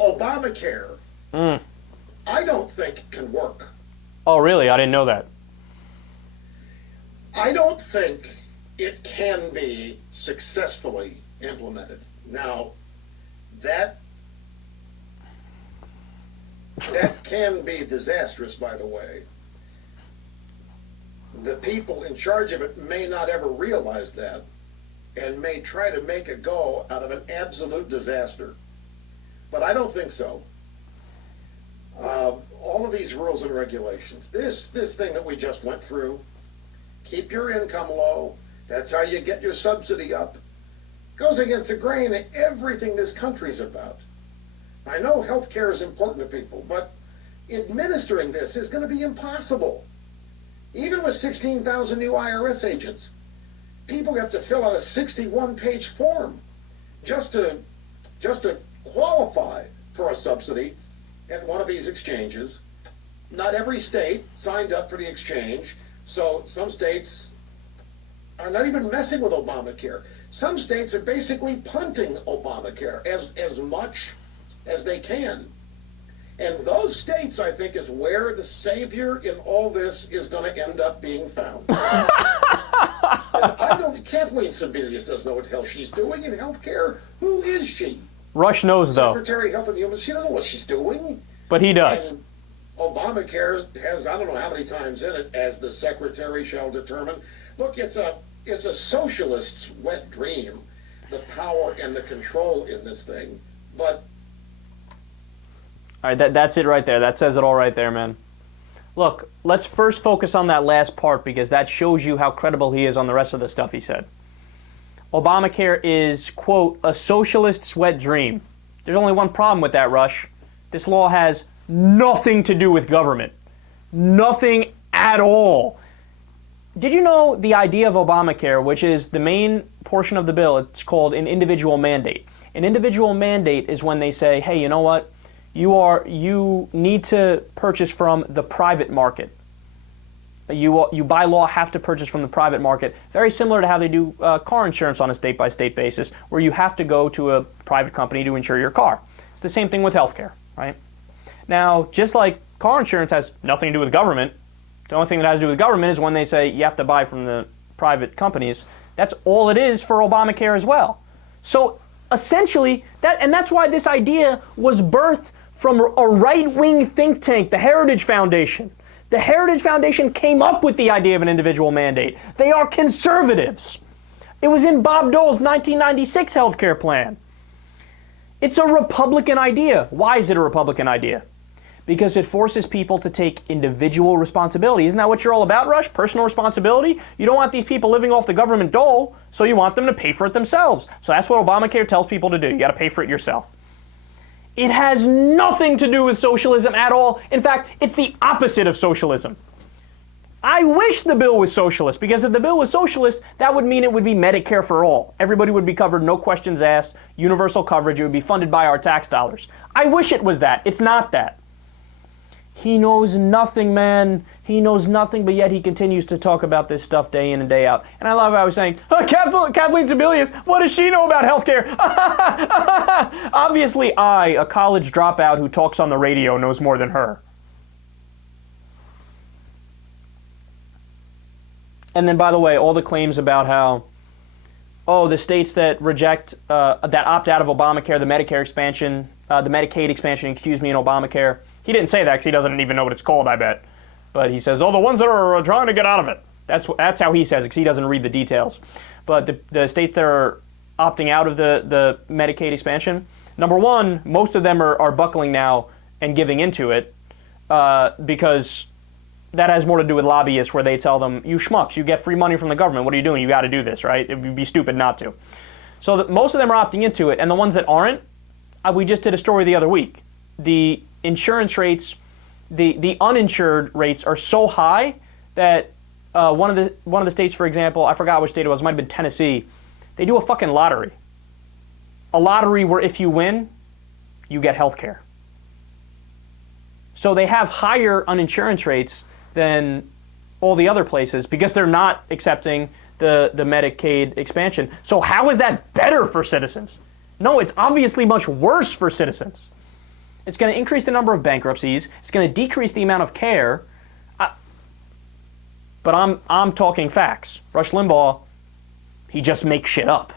Obamacare, I don't think can work. Oh, really? I didn't know that. I don't think it can be successfully implemented. Now, that can be disastrous, by the way. The people in charge of it may not ever realize that and may try to make a go out of an absolute disaster. But I don't think so. All of these rules and regulations, this thing that we just went through, keep your income low, that's how you get your subsidy up, goes against the grain of everything this country's about. I know health care is important to people, but administering this is going to be impossible. Even with 16,000 new IRS agents, people have to fill out a 61-page form just to qualify for a subsidy at one of these exchanges. Not every state signed up for the exchange, so some states are not even messing with Obamacare. Some states are basically punting Obamacare as much as they can. And those states, I think, is where the savior in all this is going to end up being found. I don't. Kathleen Sebelius doesn't know what the hell she's doing in healthcare. Who is she? Rush knows, though. Secretary of Health and Human. She doesn't know what she's doing. But he does. And Obamacare has, I don't know how many times in it, as the secretary shall determine. Look, it's a socialist's wet dream, the power and the control in this thing. But all right, that's it right there. That says it all right there, man. Look, let's first focus on that last part because that shows you how credible he is on the rest of the stuff he said. Obamacare is, quote, a socialist's wet dream. There's only one problem with that, Rush. This law has nothing to do with government. Nothing at all. Did you know the idea of Obamacare, which is the main portion of the bill, it's called an individual mandate. An individual mandate is when they say, hey, you know what? You need to purchase from the private market. You by law have to purchase from the private market, very similar to how they do car insurance on a state-by-state basis, where you have to go to a private company to insure your car. It's the same thing with healthcare, right? Now, just like car insurance has nothing to do with government, the only thing that has to do with government is when they say you have to buy from the private companies. That's all it is for Obamacare as well. So essentially, that's why this idea was birthed from a right-wing think tank, the Heritage Foundation. The Heritage Foundation came up with the idea of an individual mandate. They are conservatives. It was in Bob Dole's 1996 healthcare plan. It's a Republican idea. Why is it a Republican idea? Because it forces people to take individual responsibility. Isn't that what you're all about, Rush? Personal responsibility? You don't want these people living off the government dole, so you want them to pay for it themselves. So that's what Obamacare tells people to do. You got to pay for it yourself. It has nothing to do with socialism at all. In fact, it's the opposite of socialism. I wish the bill was socialist, because if the bill was socialist, that would mean it would be Medicare for all. Everybody would be covered, no questions asked, universal coverage. It would be funded by our tax dollars. I wish it was that. It's not that. He knows nothing, man. He knows nothing, but yet he continues to talk about this stuff day in and day out. And I love how I was saying, oh, Kathleen Sebelius, what does she know about healthcare? Obviously, I, a college dropout who talks on the radio, knows more than her. And then, by the way, all the claims about how, oh, the states that reject, that opt out of Obamacare, the Medicare expansion, the Medicaid expansion, in Obamacare. He didn't say that because he doesn't even know what it's called, I bet. But he says, oh, the ones that are trying to get out of it. That's how he says it, because he doesn't read the details. But the states that are opting out of the Medicaid expansion, number one, most of them are buckling now and giving into it because that has more to do with lobbyists, where they tell them, you schmucks, you get free money from the government. What are you doing? You got to do this, right? It would be stupid not to. So most of them are opting into it. And the ones that aren't, we just did a story the other week. The insurance rates, the uninsured rates are so high that one of the states, for example, I forgot which state it was, it might have been Tennessee, they do a fucking lottery. A lottery where if you win, you get health care. So they have higher uninsurance rates than all the other places because they're not accepting the Medicaid expansion. So how is that better for citizens? No, it's obviously much worse for citizens. It's going to increase the number of bankruptcies. It's going to decrease the amount of care. But I'm talking facts. Rush Limbaugh, he just makes shit up.